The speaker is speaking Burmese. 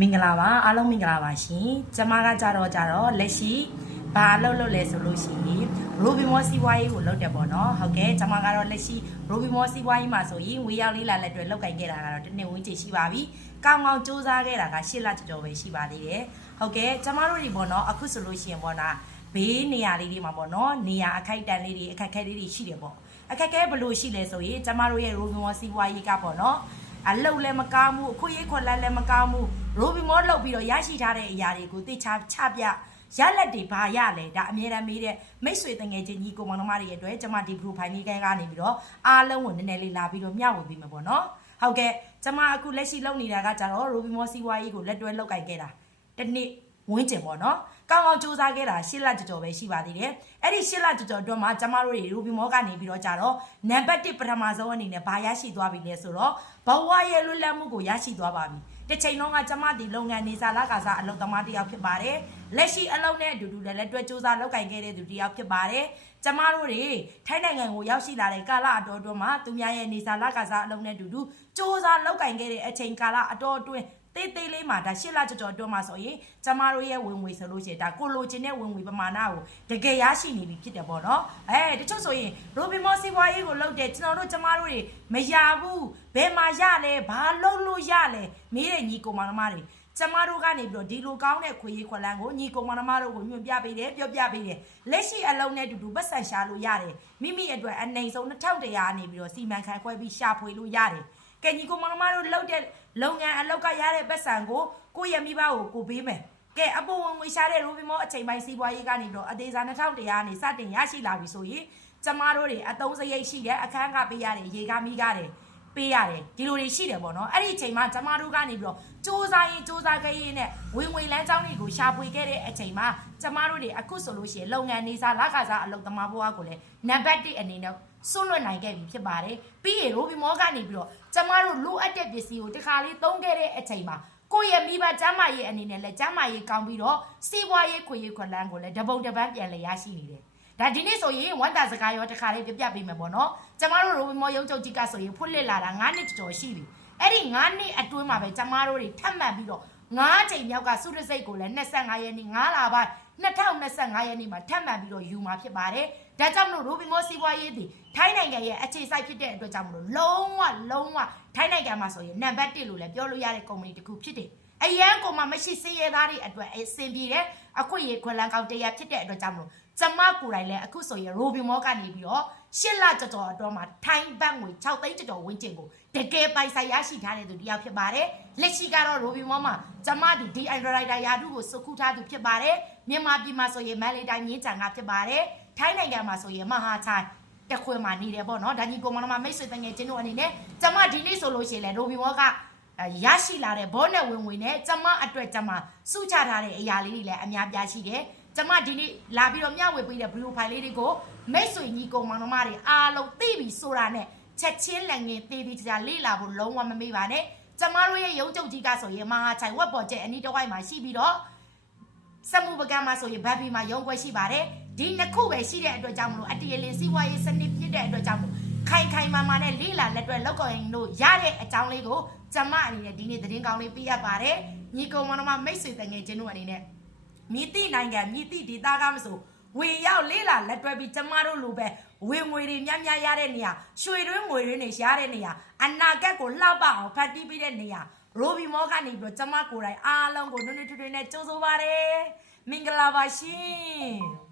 မင်္ဂလာပါအားလုံးမင်္ဂလာပါရှင်ကျမကကြတော့လက်ရှိဘာလုပ်လဲဆိုလို့ရှိရင်ရိုဘီမောစီးပွားရေးကိုလုပ်တယ်ပေါ့နော်ဟုတ်ကဲ့ကျမကတော့လက်ရှိရိုဘီမောစီးပွားရေးမှာဆိုရင်ဝေရောက်လေးလာလက်တွေလောက်ကင်ခဲ့တာကတော့တစ်နှစ်ဝန်းကျင်ရှိပါပြီကောင်းစူးစမ်းခဲ့တာက8လကျော်ပဲရှိပါသေးတယ်ဟုတ်ကဲ့ကျမတို့တွေပေါ့နော်အခုဆိုလို့ရှိရင်ပေါ့နော်ဘေးနေရာလေးတွေမှာပေါ့နော်နေရာအခိုက်တန်လေးတွေအခက်ခဲလေးတွေရှိတယ်ပေါ့အခက်ခဲဘယ်လိုရှိလဲဆိုရင်ကျမတို့ရဲ့ရိုဘီမောစီးပွားရေးကပေါ့နော်အလုတ်လည်းမကောင်းဘူးအခွင့်အရေးခွက်လည်းမကောင်းဘူးရိုဘီမောလောက်ပြီးတော့ရရှိထားတဲ့အရာတွေကိုသိချပြရလက်တွေဘာရလဲဒါအမြဲတမ်းမေးတဲ့မိတ်ဆွေတငယ်ချင်းညီကိုမောင်နှမတွေရဲ့အတွက်ကျွန်မဒီ profile လေးကနေပြီးတော့အားလုံးကိုနည်းနည်းလေးလာပြီးတော့မျှဝေပေးမှာပေါ့နော်ဟုတ်ကဲ့ကျွန်မအခုလက်ရှိလုပ်နေတာကကြတော့ရိုဘီမောစီးပွားရေးကိုလက်တွဲလောက်ကင်ခဲ့တာတစ်နှစ်ဝန်းကျင်ပေါ့နော်ကောင်းစူးစမ်းခဲ့တာ8လကျော်ပဲရှိပါသေးတယ်အဲ့ဒီ8လကျော်အတွင်းမှာကျမတို့တွေရိုဘီမောကနေပြီးတော့ကြတော့နံပါတ်1ပထမဆုံးအနေနဲ့ဘာရရှိသွားပြီလဲဆိုတော့ဘဝရဲ့လွတ်လပ်မှုကိုရရှိသွားပါပြီတစ်ချိန်လုံးကကျမဒီလုပ်ငန်းနေစာလကာစားအလုပ်သမားတစ်ယောက်ဖြစ်ပါတယ်လက်ရှိအလုပ်နဲ့အတူတူလည်းလက်တွဲစူးစမ်းလောက်ကင်ခဲ့တဲ့သူတစ်ယောက်ဖြစ်ပါတယ်ကျမတို့တွေထိုင်းနိုင်ငံကိုရောက်ရှိလာတဲ့ကာလအတော်အတွင်းမှာသူများရဲ့နေစာလကာစားအလုပ်နဲ့အတူတူစူးစမ်းလောက်ကင်ခဲ့တဲ့အချိန်ကာလအတော်အတွင်းသေးလေးမှာဒါ8လကျော်အတွင်းမှာဆိုရင်ကျမတို့ရဲ့ဝင်ငွေဆိုလို့ရှိရင်ဒါကိုလိုချင်တဲ့ဝင်ငွေပမာဏကိုတကယ်ရရှိနေပြီဖြစ်တယ်ပေါ့နော်တချို့ဆိုရင်ရိုဘီမောစီးပွားရေးကိုလုပ်တယ်ကျွန်တော်တို့ကျမတို့တွေမရဘူးဘယ်မှာရလဲဘာလုပ်လို့ရလဲမေးတဲ့ညီကိုမောင်နှမတွေကျမတို့ကနေပြီးတော့ဒီလိုကောင်းတဲ့ခွေးခွက်လန်းကိုညီကိုမောင်နှမတို့ကိုညွှန်ပြပေးတယ်ပြောပြပေးတယ်လက်ရှိအလုံးနဲ့အတူတူပတ်စံရှာလို့ရတယ်မိမိအတွက်အနိုင်ဆုံး2100ကနေပြီးတော့စီမံခန့်ခွဲပြီးရှာဖွေလို့ရတယ်ကဲညီကိုမောင်နှမတို့လုပ်တဲ့လုပ်ငန်းအလောက်ကရတဲ့ပတ်စံကိုကိုယ့်ရဲ့မိဘကိုပေးမယ်ကဲအပေါ်ဝင်ငွေရှာတဲ့ရိုဘီမောအချိန်ပိုင်းစီးပွားရေးကနေပြီးတော့အသေးစား2100ကနေစတင်ရရှိလာပြီဆိုရင်ကျမတို့တွေအသုံးစရိတ်ရှိတယ်အခန်းကပေးရတယ်ရေကားမိကားတယ်ပေးရတယ်ဒီလိုတွေရှိတယ်ပေါ့နော်အဲ့ဒီအချိန်မှာကျမတို့ကနေပြီးတော့စူးစမ်းခဲ့ရင်းနဲ့ဝင်ငွေလမ်းကြောင်းတွေကိုရှာဖွေခဲ့တဲ့အချိန်မှာကျမတို့တွေအခုဆိုလို့ရှိရင်လုပ်ငန်းနေစားလကားစားအလုပ်သမားဘဝကိုလည်းနံပါတ်1အနေနဲ့စွန့်လွတ်နိုင်ခဲ့ပြီဖြစ်ပါတယ်ပြီးရင်ရိုဘီမောကနေပြီးတော့ကျမတို့လိုအပ်တဲ့ပစ္စည်းကိုတစ်ခါလေးသုံးခဲ့တဲ့အချိန်မှာကိုယ့်ရဲ့မိဘကျမ်းမာရေးအနေနဲ့လည်းကျမ်းမာရေးကောင်းပြီးတော့စီးပွားရေးခွေရေးခွက်လန်းကိုလည်းတပုံတပန်းပြန်လည်ရရှိနေတယ်ဒါဒီနေ့ဆိုရင်ဝန်တာစကားရောတစ်ခါလေးပြပေးမယ်ပေါ့နော်ကျမတို့ရိုဘီမောရုံးချုပ်ကြီးကဆိုရင်ဖွင့်လှစ်လာတာ9နှစ်ကျော်ရှိပြီအဲ့ဒီ9နှစ်အတွင်းမှာပဲကျမတို့တွေထပ်မံပြီးတော့9ချိန်မြောက်ကစုရစိတ်ကိုလည်း25ရက်နေ့9လပိုင်း2025ရက်နေ့မှာထပ်မံပြီးတော့ယူမှာဖြစ်ပါတယ်ဒါကြောင့်မလို့ရိုဘီမောစီးပွားရေးသည်ထိုင်းနိုင်ငံရဲ့အခြေစိုက်ဖြစ်တဲ့အတွက်ကြောင့်မလို့လုံးဝထိုင်းနိုင်ငံမှာဆိုရင်နံပါတ်1လို့လည်းပြောလို့ရတဲ့ကုမ္ပဏီတစ်ခုဖြစ်တယ်အရန်ကိုမှမရှိစင်းရဲသားတွေအတွက်အဆင်ပြေတဲ့အခွင့်အရေးခွင့်လန်းကောင်းတရားဖြစ်တဲ့အတွက်ကြောင့်မလို့ကျမကိုယ်တိုင်လည်းအခုဆိုရင်ရိုဘီမောကနေပြီးတော့8လကျော်အတွင်းမှာထိုင်းဘတ်ငွေ6သိန်းကျော်ဝန်းကျင်ကိုတကယ်ပိုင်ဆိုင်ရရှိထားတဲ့သူတယောက်ဖြစ်ပါတယ်လက်ရှိကတော့ရိုဘီမောမှာကျမဒီ DI ဒရိုက်တာယာတုကိုစုခုထားသူဖြစ်ပါတယ်မြန်မာပြည်မှာဆိုရင်မန်လေးတိုင်းမြင်းကြံကဖြစ်ပါတယ်ထိုင်းနိုင်ငံမှာဆိုရင်မဟာချိုင်တခွင်မှာနေတယ်ပေါ့နော်ဒါကြီးကိုမနမမိတ်ဆွေတငယ်ချင်းတို့အနေနဲ့ကျမဒီနေ့ဆိုလို့ရှိရင်လေရိုဘီမောကရရှိလာတဲ့ဘောနဲ့ဝင်ငွေနဲ့ကျမအတွက်ကျမစုချထားတဲ့အရာလေးတွေလည်းအများပြားရှိတယ်ကျမဒီနေ့လာပြီးတော့မျှဝေပေးတဲ့ video file လေးတွေကိုမိတ်ဆွေညီကိုမောင်နှမတွေအားလုံးသိပြီဆိုတာနဲ့ချက်ချင်းလက်ငင်းသေးသေးချာလေ့လာဖို့လုံးဝမမေ့ပါနဲ့ကျမတို့ရဲ့ရုံးချုပ်ကြီးကဆိုရင်မဟာချိုင်ဝက်ပေါ်ကျဲအနီးတစ်ဝိုက်မှာရှိပြီးတော့စမှုပကံမှာဆိုရင်ဗတ်ဘီမှာရုံးခွဲရှိပါတယ်ဒီနှစ်ခုပဲရှိတဲ့အတွက်ကြောင့်မလို့အတရလင်းစီးပွားရေးစနစ်ဖြစ်တဲ့အတွက်ကြောင့်မလို့ခိုင်မာနဲ့လေးလာလက်တွဲလောက်ကိုင်းတို့ရတဲ့အကြောင်းလေးကိုကျမအနေနဲ့ဒီနေ့သတင်းကောင်းလေးပြရပါတယ်ညီကောင်မတော်မိတ်ဆွေတငယ်ချင်းတို့အနေနဲ့မြစ်တိနိုင်ငံမြစ်တိဒေသကမဆိုဝေရောက်လေးလာလက်တွဲပြီးကျမတို့လိုပဲဝေငွေတွေများရတဲ့နေရာရွှေတွင်းငွေတွေနေရတဲ့နေရာအနာဂတ်ကိုလှပအောင်ဖတ်တီးပေးတဲ့နေရာရိုဘီမောကနေပြီးတော့ကျမကိုယ်တိုင်အားလုံးကိုနွေ့ထွေးနဲ့ကြိုးဆိုပါတယ်မင်္ဂလာပါရှင်